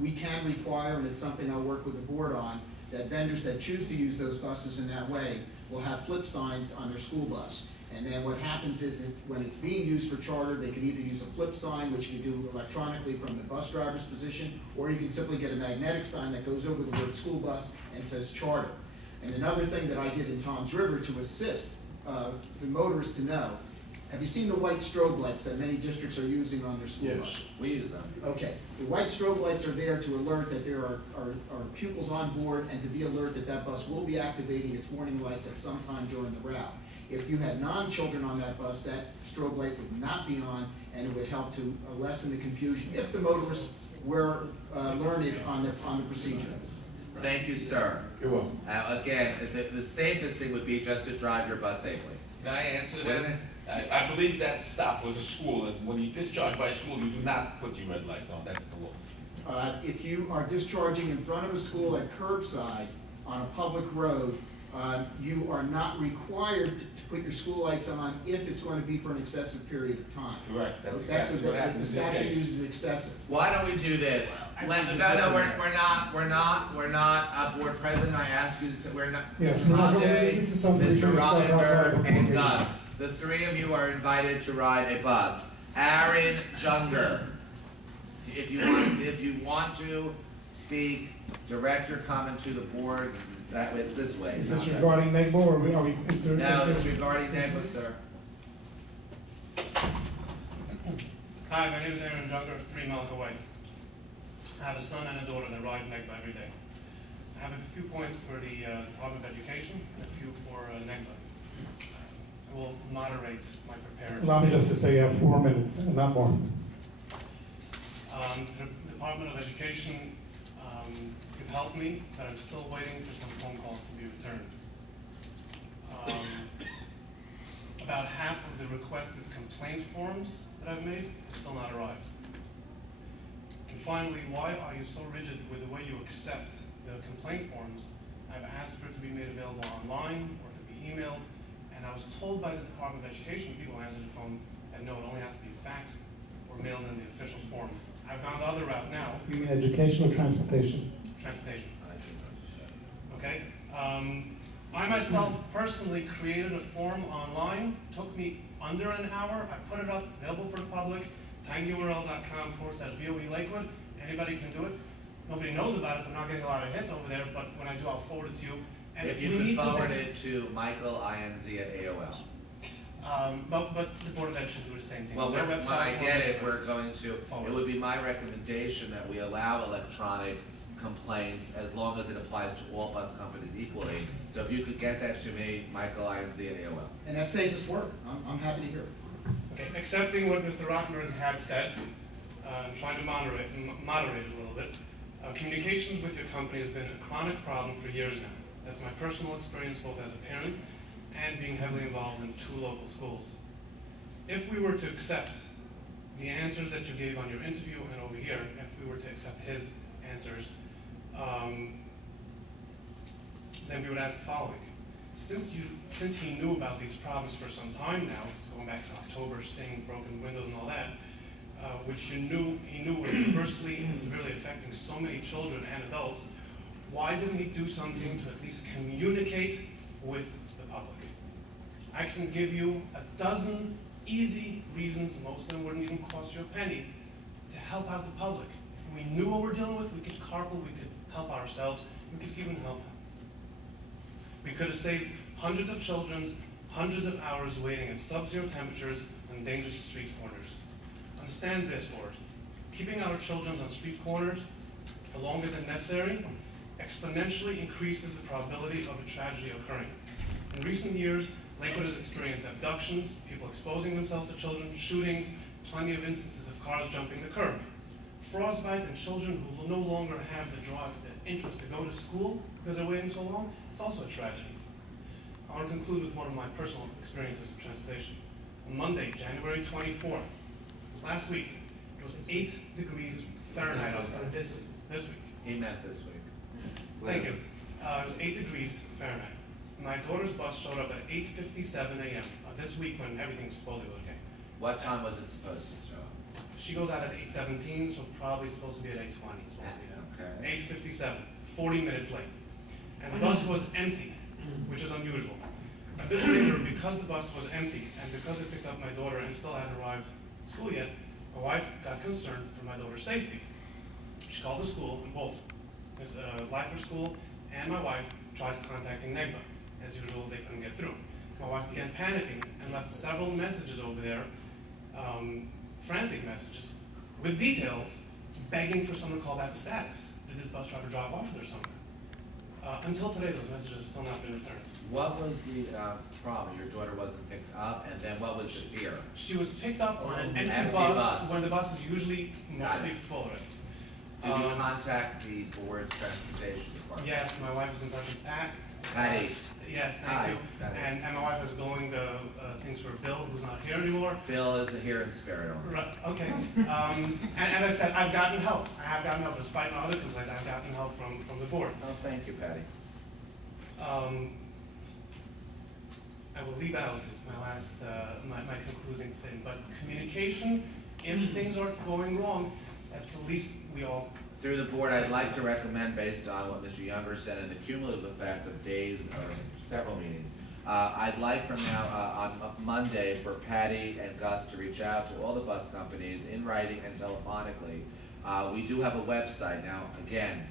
we can require, and it's something I'll work with the board on, that vendors that choose to use those buses in that way will have flip signs on their school bus. And then what happens is when it's being used for charter, they can either use a flip sign, which you can do electronically from the bus driver's position, or you can simply get a magnetic sign that goes over the word school bus and says charter. And another thing that I did in Tom's River to assist the motorists to know, have you seen the white strobe lights that many districts are using on their school buses? We use them. Okay, the white strobe lights are there to alert that there are pupils on board and to be alert that that bus will be activating its warning lights at some time during the route. If you had non-children on that bus, that strobe light would not be on, and it would help to lessen the confusion if the motorists were learned on the procedure. Thank you, sir. You're welcome. Again, the safest thing would be just to drive your bus safely. Can I answer Wait a that? minute. I believe that stop was a school, and when you discharge by school, you do not put your red lights on, that's the law. If you are discharging in front of a school at curbside on a public road, you are not required to put your school lights on if it's going to be for an excessive period of time. Correct, that's exactly what happened The in this statute case. uses excessive. Why don't we do this? We're not, board president, I asked you to, we're not, Yes, Mr. we're not Conde, going- this is something we Mr. can discuss outside of a Rothenberg, board and meeting. Gus. The three of you are invited to ride a bus. Aaron Junger, if you want to speak, direct your comment to the board that way, this way. Is this not that regarding Negba or are we? No, it's regarding Negba, sir. Hi, my name is Aaron Junger, 3 miles away. I have a son and a daughter that ride Negba every day. I have a few points for the Department of Education and a few for Negba. I will moderate my preparedness. Allow me just to say you have 4 minutes, not more. The Department of Education, you've helped me, but I'm still waiting for some phone calls to be returned. About half of the requested complaint forms that I've made have still not arrived. And finally, why are you so rigid with the way you accept the complaint forms? I've asked for it to be made available online or to be emailed, and I was told by the Department of Education, people who answered the phone, that no, it only has to be faxed or mailed in the official form. I've gone the other route now. You mean education or transportation? Transportation. Okay? I myself personally created a form online, took me under an hour. I put it up, it's available for the public, tinyurl.com/BOE Lakewood. Anybody can do it. Nobody knows about it, so I'm not getting a lot of hits over there, but when I do, I'll forward it to you. And If you could forward it to michaelinz@AOL. But the Board of Ed should do the same thing. Well, Their website, I get it, we're going to, Forward. it would be my recommendation that we allow electronic complaints as long as it applies to all bus companies equally. So if you could get that to me, michaelinz@AOL. And that saves us work. I'm happy to hear it. Okay, accepting what Mr. Rottenberg had said, and trying to moderate it a little bit, communications with your company has been a chronic problem for years now. That's my personal experience both as a parent and being heavily involved in 2 local schools. If we were to accept the answers that you gave on your interview and over here, if we were to accept his answers, then we would ask the following. Since he knew about these problems for some time now, it's going back to October, sting, broken windows and all that, which he knew was adversely and severely affecting so many children and adults, why didn't he do something to at least communicate with the public? I can give you a dozen easy reasons, most of them wouldn't even cost you a penny, to help out the public. If we knew what we're dealing with, we could carpool, we could help ourselves, we could even help him. We could have saved hundreds of children, hundreds of hours waiting in sub-zero temperatures and dangerous street corners. Understand this, Board. Keeping our children on street corners for longer than necessary exponentially increases the probability of a tragedy occurring. In recent years, Lakewood has experienced abductions, people exposing themselves to children, shootings, plenty of instances of cars jumping the curb. Frostbite and children who no longer have the drive, the interest to go to school because they're waiting so long, it's also a tragedy. I want to conclude with one of my personal experiences with transportation. On Monday, January 24th, last week, it was 8 degrees Fahrenheit outside. This week. He meant this week. Thank you. It was 8 degrees Fahrenheit. My daughter's bus showed up at 8:57 a.m. This week when everything was supposed to be okay. What time was it supposed to show up? She goes out at 8:17, so probably supposed to be at 8:20. It's supposed to be Okay. 8:57, 40 minutes late. And the bus was empty, which is unusual. A bit later, because the bus was empty, and because I picked up my daughter and still hadn't arrived at school yet, my wife got concerned for my daughter's safety. She called the school, and both Lifer School and my wife tried contacting Negba. As usual, they couldn't get through. My wife began panicking and left several messages over there, frantic messages, with details, begging for someone to call back the status. Did this bus driver drive off with her somewhere? Until today, those messages have still not been returned. What was the problem? Your daughter wasn't picked up, and then what was the fear? She was picked up on an empty Empty bus, bus. when the bus is usually Got mostly it. full of it. Did you contact the board's transportation department? Yes, my wife is in touch with Pat. Patty. Yes, Hi, thank you. Patty. And my wife is going things for Bill, who's not here anymore. Bill is here in spirit only. Right, okay. And as I said, I've gotten help. I have gotten help, despite my other complaints. I've gotten help from the board. Oh, thank you, Patty. I will leave out my last, my concluding statement. But communication, if things are going wrong, at the least we all. Through the board, I'd like to recommend, based on what Mr. Younger said and the cumulative effect of days or several meetings, I'd like from now on Monday for Patty and Gus to reach out to all the bus companies in writing and telephonically. We do have a website. Now, again,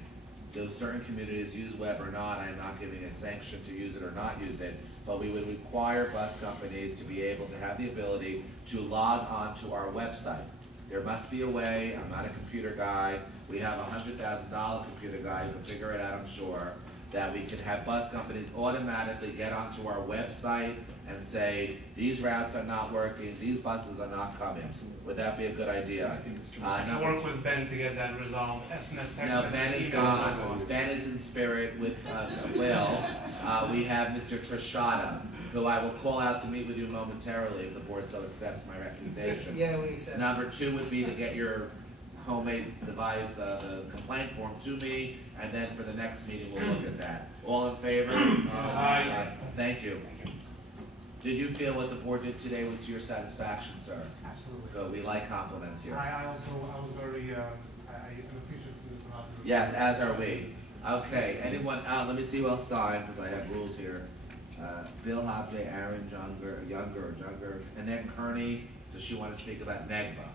do certain communities use web or not? I'm not giving a sanction to use it or not use it, but we would require bus companies to be able to have the ability to log on to our website. There must be a way. I'm not a computer guy. We have a $100,000 computer guy who can figure it out, I'm sure, that we could have bus companies automatically get onto our website and say, these routes are not working, these buses are not coming. Would that be a good idea? I think it's true. I can work with Ben to get that resolved. SMS, text No, message, Ben is email, gone. no cost. Ben is in spirit with Will. We have Mr. Trishada, who I will call out to meet with you momentarily if the board so accepts my recommendation. Yeah, we accept. Number two would be to get your homemade device, the complaint form to me, and then for the next meeting, we'll look at that. All in favor? Aye. Thank you. Did you feel what the board did today was to your satisfaction, sir? Absolutely. Good, we like compliments here. I was very, I appreciate Mr. Hoffman. Yes, as are we. Okay, anyone, let me see who else signed, because I have rules here. Bill Hobday, Aaron Younger, Annette Kearney, does she want to speak about Negba?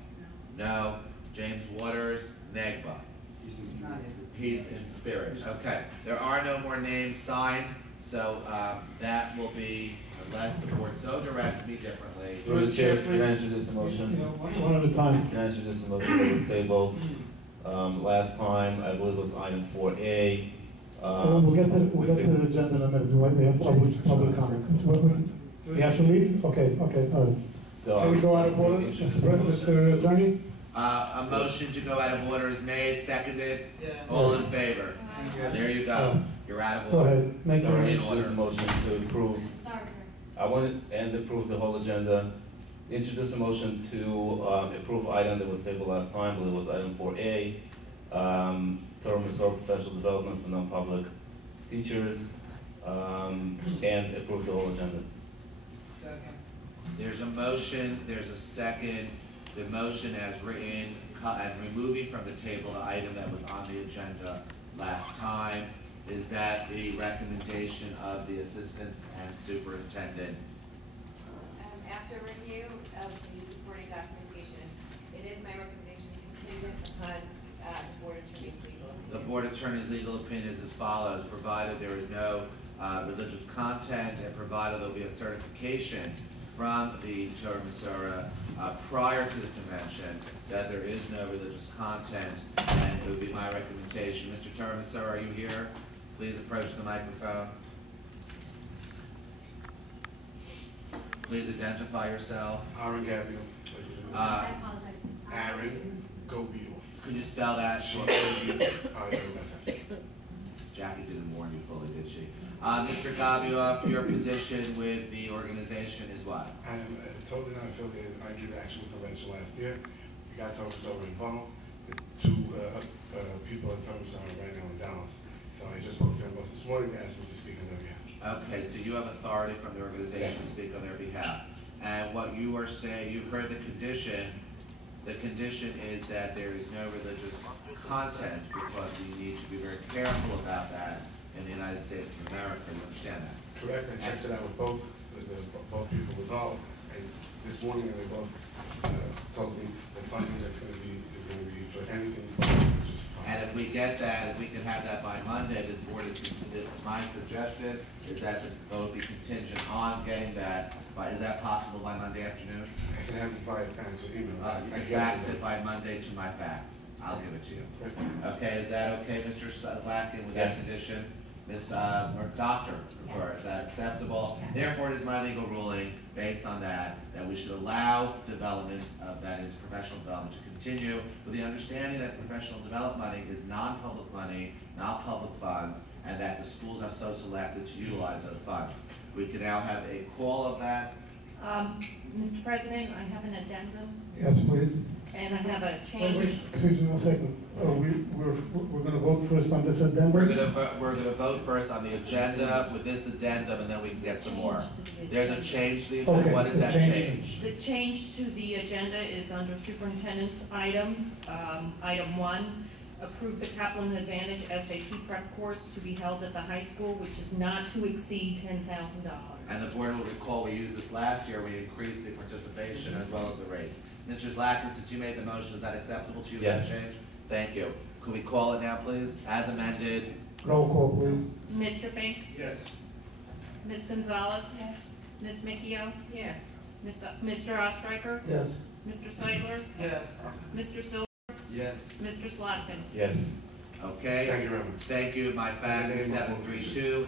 No. James Waters, Negba. He's in spirit. Okay, there are no more names signed, so that will be, unless the board so directs me differently. Through the chair, can I introduce a motion? One at a time. Can I introduce a motion that was tabled last time? I believe it was item 4A. We'll get to the agenda in a minute. We have public comment. We have to leave? Okay, all right. So Can we go out of order, Mr. Attorney? A motion to go out of order is made, seconded. Yeah. All in favor? There you go. You're out of Go order. ahead, make Sorry, your. introduce a motion to approve. Sorry, sir. I want to approve the whole agenda. Introduce a motion to approve item that was tabled last time, but it was item 4A. Term and professional development for non-public teachers, and approve the whole agenda. Second. There's a motion, there's a second. The motion as written, and removing from the table the item that was on the agenda last time. Is that the recommendation of the assistant and superintendent? After review of the supporting documentation, it is my recommendation contingent upon the board attorney's legal opinion. The board attorney's legal opinion is as follows: provided there is no religious content, and provided there'll be a certification from the Torah Masora prior to the convention that there is no religious content, and it would be my recommendation. Mr. Torah Masora, are you here? Please approach the microphone. Please identify yourself. Aaron Gabriel. I apologize. Aaron Gobio. Could you spell that? G-O-B-I-O-F-F. Jackie didn't warn you fully, did she? Mr. Gabioff, your position with the organization is what? I'm totally not affiliated. I did the actual convention last year. We got Thomas over involved. The two people at Thomas are right now in Dallas. So I just spoke to them both this morning. They asked me to speak on their behalf. Okay, so you have authority from the organization to speak on their behalf. And what you are saying, you've heard the condition. The condition is that there is no religious content because we need to be very careful about that in the United States of America. You understand that? Correct. I checked it out with both people involved. And this morning they both told me the funding that's going to be is gonna be for anything, just. And if we get that, if we can have that by Monday, this board is, my suggestion is that the vote be contingent on getting that, is that possible by Monday afternoon? I can have it by fax or email. You can fax it by Monday to my fax. I'll give it to you. Okay, is that okay, Mr. Zlatkin, with that Yes. condition? Ms., or Dr. Rivera, is that acceptable? Yes. Therefore, it is my legal ruling, based on that we should allow development of, that is professional development, to continue with the understanding that professional development money is non-public money, not public funds, and that the schools have so selected to utilize those funds. We can now have a call of that. Mr. President, I have an addendum, Yes, please. and I have a Wait, change. excuse me one second. We're gonna vote first on this addendum? We're gonna vote first on the agenda with this addendum, and then we can get some more. There's a change to the agenda. Okay, What is the that change? The change to the agenda is under superintendent's items. Item 1, approve the Kaplan Advantage SAT prep course to be held at the high school, which is not to exceed $10,000. And the board will recall, we used this last year, we increased the participation as well as the rates. Mr. Zlatkin, since you made the motion, is that acceptable to you, Yes. that change? Thank you. Could we call it now, please, as amended? Roll call, please. Mr. Fink? Yes. Ms. Gonzalez? Yes. Ms. Micchio? Yes. Mr. Ostreicher? Yes. Mr. Seidler? Yes. Mr. Silver? Yes. Mr. Slatkin? Yes. Okay? Thank you very much. Thank you. My fax is 732